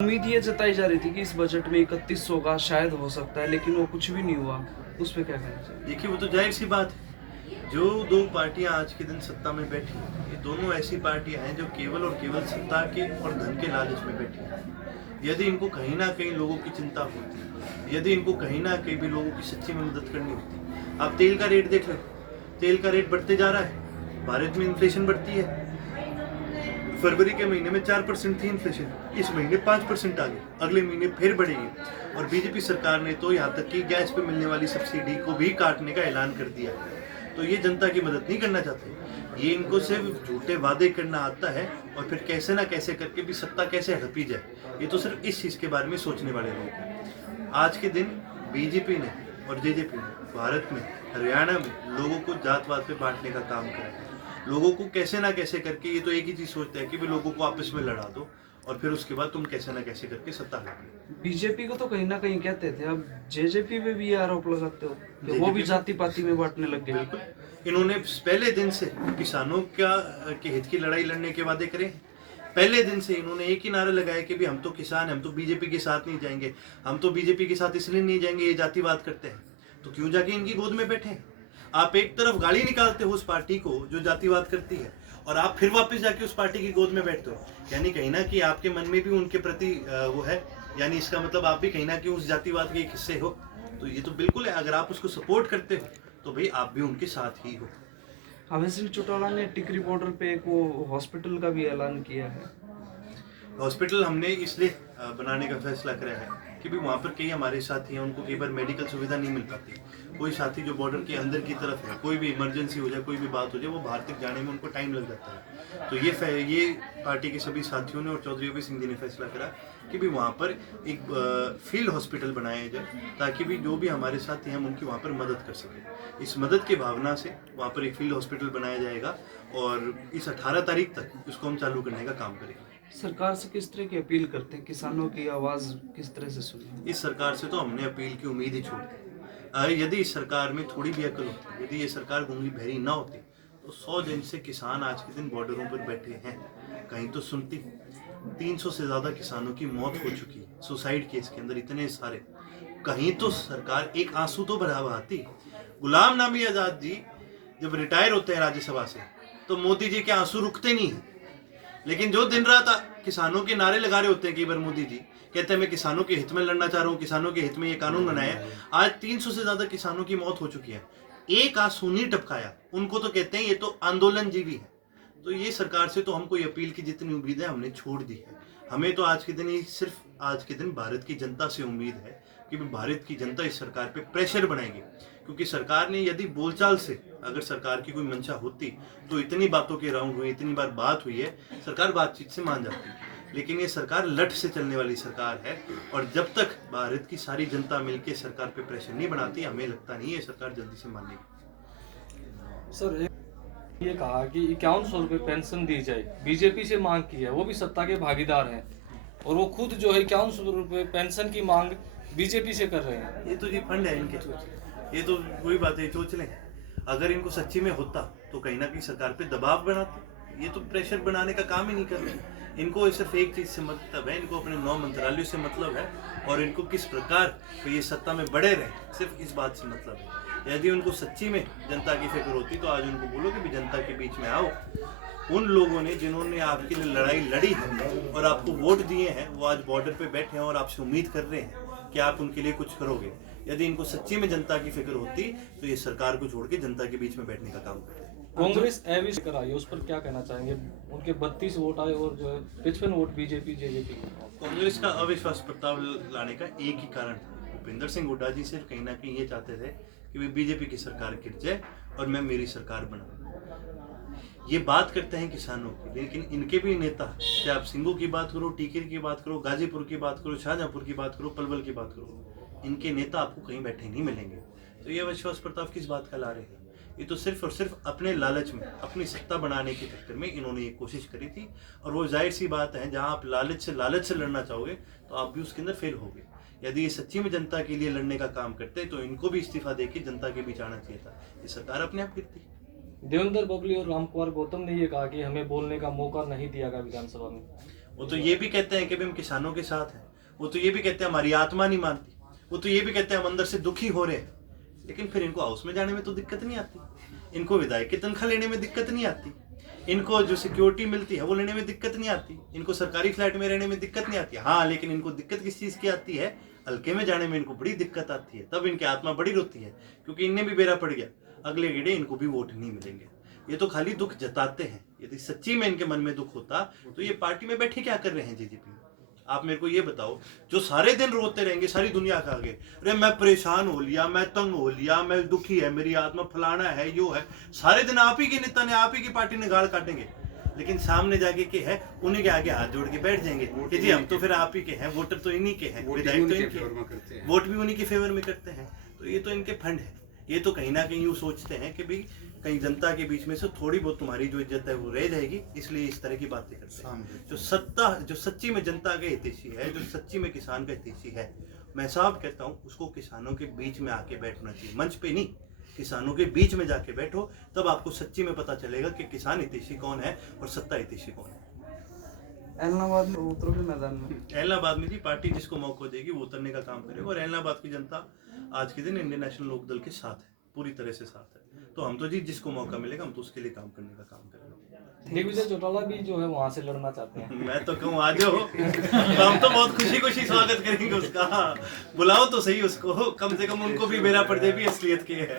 उम्मीद ये जताई जा रही थी कि इस बजट में 3100 का शायद हो सकता है, लेकिन वो कुछ भी नहीं हुआ। उस पे क्या कहना चाहिए? देखिए, वो तो जाहिर सी बात है। जो दो पार्टियां आज के दिन सत्ता में बैठी हैं, ये दोनों ऐसी पार्टियां हैं जो केवल और केवल सत्ता के और धन के लालच में बैठी हैं। यदि इनको कहीं ना कहीं लोगों की चिंता होती, यदि इनको कहीं ना कहीं भी लोगों की सच्ची में मदद करनी होती, आप तेल का रेट देख लो। तेल का रेट बढ़ते जा रहा है, भारत में इन्फ्लेशन बढ़ती है। फरवरी के महीने में 4% थी इन्फ्लेशन, इस महीने 5% आ गई, अगले महीने फिर बढ़ेगी। और बीजेपी सरकार ने तो यहाँ तक कि गैस पे मिलने वाली सब्सिडी को भी काटने का ऐलान कर दिया। तो ये जनता की मदद नहीं करना चाहते, ये इनको सिर्फ झूठे वादे करना आता है और फिर कैसे ना कैसे करके भी सत्ता कैसे हड़पी जाए, ये तो सिर्फ इस चीज़ के बारे में सोचने वाले लोग हैं। आज के दिन बीजेपी ने और जेजेपी ने भारत में, हरियाणा में लोगों को जातवाद पे बांटने का काम करा है। लोगों को कैसे ना कैसे करके, ये तो एक ही चीज सोचता है कि भी लोगों को आपस में लड़ा दो और फिर उसके बाद तुम कैसे ना कैसे करके सत्ता लो। बीजेपी को तो कहीं ना कहीं कहते थे, अब जेजेपी पे भी ये आरोप लगाते हो कि वो भी जाति पाति में बांटने लग गए। बिल्कुल, इन्होंने पहले दिन से किसानों के हित की लड़ाई लड़ने के वादे करे। पहले दिन से इन्होंने एक ही नारा लगाया कि भी हम तो किसान हैं, हम तो बीजेपी के साथ नहीं जाएंगे। हम तो बीजेपी के साथ इसलिए नहीं जाएंगे, ये जातिवाद करते हैं। तो क्यों जाके इनकी गोद में बैठे? आप एक तरफ गाली निकालते हो उस पार्टी को जो जातिवाद करती है, और आप फिर वापस जाके उस पार्टी की गोद में बैठते हो। यानी कहीं ना कि आपके मन में भी उनके प्रति वो है, यानी इसका मतलब आप भी कहीं ना कहीं उस जातिवाद के एक हिस्से हो। तो ये तो बिल्कुल है, अगर आप उसको सपोर्ट करते हो तो भाई आप भी उनके साथ ही हो। अभय सिंह चौटाला ने टिकरी बॉर्डर पे एक वो हॉस्पिटल का भी ऐलान किया है। हॉस्पिटल हमने इसलिए बनाने का फैसला करा है कि भी वहाँ पर कई हमारे साथी हैं, उनको कई बार मेडिकल सुविधा नहीं मिल पाती। कोई साथी जो बॉर्डर के अंदर की तरफ है, कोई भी इमरजेंसी हो जाए, कोई भी बात हो जाए, वो बाहर तक जाने में उनको टाइम लग जाता है। तो ये पार्टी के सभी साथियों ने और चौधरी अभय सिंह जी ने फैसला करा कि भी वहाँ पर एक फील्ड हॉस्पिटल बनाया जाए, ताकि भी जो भी हमारे साथी हैं हम उनकी वहाँ पर मदद कर सकें। इस मदद की भावना से वहाँ पर एक फील्ड हॉस्पिटल बनाया जाएगा और इस 18 तारीख तक इसको हम चालू करने का काम करेंगे। सरकार से किस तरह की अपील करते हैं, किसानों की आवाज किस तरह से सुनी? इस सरकार से तो हमने अपील की उम्मीद ही छोड़ दी। यदि इस सरकार में थोड़ी भी अकल होती, यदि ये सरकार गूंगी बहरी ना होती, तो 100 दिन से किसान आज के दिन बॉर्डरों पर बैठे हैं, कहीं तो सुनती। 300 से ज्यादा किसानों की मौत हो चुकी है सुसाइड केस के अंदर, इतने सारे। कहीं तो सरकार एक आंसू तो बहाती। गुलाम नबी आजाद जी जब रिटायर होते हैं राज्यसभा से, तो मोदी जी के आंसू रुकते नहीं है। लेकिन जो दिन रात किसानों के नारे लगा रहे होते हैं, कई बार मोदी जी कहते हैं मैं किसानों के हित में लड़ना चाह रहा हूँ, किसानों के हित में ये कानून बनाया है। आज 300 से ज्यादा किसानों की मौत हो चुकी है, एक आंसू नहीं टपकाया। उनको तो कहते हैं ये तो आंदोलन जीवी है। तो ये सरकार से तो हमको ये अपील की जितनी उम्मीद है हमने छोड़ दी है। हमें तो आज के दिन ही सिर्फ आज के दिन भारत की जनता से उम्मीद है कि भारत की जनता इस सरकार पे प्रेशर बनाएगी, क्योंकि सरकार ने यदि बोलचाल से अगर सरकार की कोई मंशा होती तो इतनी बातों के राउंड हुए, इतनी बार बात हुई है, सरकार बातचीत से मान जाती। लेकिन ये सरकार लठ से चलने वाली सरकार है, और जब तक भारत की सारी जनता मिलकर सरकार पे प्रेशर नहीं बनाती, हमें लगता नहीं है सरकार जल्दी से मानेगी। सर, ये कहा कि 5100 रुपये पेंशन दी जाए, बीजेपी से मांग की है, वो भी सत्ता के भागीदार हैं, और वो खुद जो है 5100 रुपये पेंशन की मांग बीजेपी से कर रहे हैं। ये तो जी फंड है इनके, ये तो कोई बात है, सोच लें। अगर इनको सच्ची में होता तो कहीं ना कहीं सरकार पे दबाव बनाते। ये तो प्रेशर बनाने का काम ही नहीं कर रहे। इनको सिर्फ एक चीज से मतलब है, इनको अपने 9 मंत्रालयों से मतलब है, और इनको किस प्रकार ये सत्ता में बढ़े रहे, सिर्फ इस बात से मतलब है। यदि उनको सच्ची में जनता की फिक्र होती तो आज उनको बोलो कि भी जनता के बीच में आओ। उन लोगों ने जिन्होंने आपके लिए लड़ाई लड़ी है और आपको वोट दिए हैं, वो आज बॉर्डर पे बैठे हैं और आपसे उम्मीद कर रहे हैं कि आप उनके लिए कुछ करोगे। यदि इनको सच्ची में जनता की फिक्र होती तो ये सरकार को छोड़ के जनता के बीच में बैठने का काम करते। कांग्रेस एवी कर आई है, उस पर क्या कहना चाहेंगे? उनके 32 वोट आए और जो है 55 वोट बीजेपी जेजेपी। कांग्रेस का अविश्वास प्रस्ताव लाने का एक ही कारण था, भूपेंद्र सिंह हुड्डा जी सिर्फ कहीं ना कहीं ये चाहते थे कि वे बीजेपी की सरकार गिर जाए और मैं मेरी सरकार बनाऊं। ये बात करते हैं किसानों की, लेकिन इनके भी नेता, चाहे आप सिंगू की बात करो, टिकरी की बात करो, गाजीपुर की बात करो, शाहजहांपुर की बात करो, पलवल की बात करो, इनके नेता आपको कहीं बैठे नहीं मिलेंगे। तो ये अविश्वास प्रस्ताव किस बात का ला रहे हैं? ये तो सिर्फ और सिर्फ अपने लालच में, अपनी सत्ता बनाने के चक्कर में इन्होंने ये कोशिश करी थी। और वो जाहिर सी बात है, जहां आप लालच से लड़ना चाहोगे तो आप भी उसके अंदर फेल होगे। यदि ये सच्ची में जनता के लिए लड़ने का काम करते तो इनको भी इस्तीफा देके जनता के बीच आना चाहिए था। ये सरकार अपने आप गिरती। देवेंद्र बबली और रामकुमार गौतम ने ये कहा कि हमें बोलने का मौका नहीं दिया गया विधानसभा में। वो तो ये भी कहते हैं कि हम किसानों के साथ हैं, वो तो ये भी कहते हैं हमारी आत्मा नहीं मानती, वो तो ये भी कहते हैं हम अंदर से दुखी हो रहे हैं, लेकिन फिर इनको हाउस में जाने में तो दिक्कत नहीं आती, इनको विधायक की तनख्वाह लेने में दिक्कत नहीं आती, इनको जो सिक्योरिटी मिलती है वो लेने में दिक्कत नहीं आती, इनको सरकारी फ्लैट में रहने में दिक्कत नहीं आती। हाँ, लेकिन इनको दिक्कत किस चीज़ की आती है? हल्के में जाने में इनको बड़ी दिक्कत आती है, तब इनकी आत्मा बड़ी रोती है, क्योंकि इनने भी बेरा पड़ गया, अगले गिड़े इनको भी वोट नहीं मिलेंगे। ये तो खाली दुख जताते हैं। यदि सच्ची में इनके मन में दुख होता तो ये पार्टी में बैठे क्या कर रहे हैं जेजेपी में? आप मेरे को ये बताओ, जो सारे दिन रोते रहेंगे सारी दुनिया के आगे, अरे मैं परेशान हो लिया, मैं तंग हो लिया, मैं दुखी है, मेरी आत्मा फलाना है, यो है, सारे दिन आप ही के नेता ने, आप ही की पार्टी ने गाल काटेंगे, लेकिन सामने जाके के है उन्हीं के आगे हाथ जोड़ के बैठ जाएंगे कि जी हम तो फिर आप ही के हैं, वोटर तो इन्हीं के हैं, विधायक तो इनके, वोट भी उन्हीं के फेवर में करते हैं। तो ये तो इनके फंड है। ये तो कहीं ना कहीं यूँ सोचते हैं कि भाई कहीं जनता के बीच में से थोड़ी बहुत तुम्हारी जो इज्जत है वो रह जाएगी, इसलिए इस तरह की बातें करते हैं। जो सच्ची में जनता का हितैषी है, जो सच्ची में किसान का हितैषी है, मैं साफ कहता हूँ उसको किसानों के बीच में आके बैठना चाहिए, मंच पे नहीं, किसानों के बीच में जाके बैठो, तब आपको सच्ची में पता चलेगा कि किसान हितैषी कौन है और सत्ता हितैषी कौन है। एलनाबाद में उतरोगे मैदान में? एलनाबाद में जी पार्टी जिसको मौका देगी वो उतरने का काम करेगा, और एलनाबाद की जनता आज के दिन इंडियन नेशनल लोकदल के साथ है, पूरी तरह से साथ है। तो हम तो जी जिसको मौका मिलेगा हम तो उसके लिए काम करने का काम करेंगे। दिग्विजय चौटाला भी जो है वहां से लड़ना चाहते हैं। मैं तो कहूँ आ जाओ, हम तो बहुत खुशी खुशी स्वागत करेंगे उसका, बुलाओ तो सही उसको, कम से कम उनको भी मेरा पर्दे भी असलियत के है।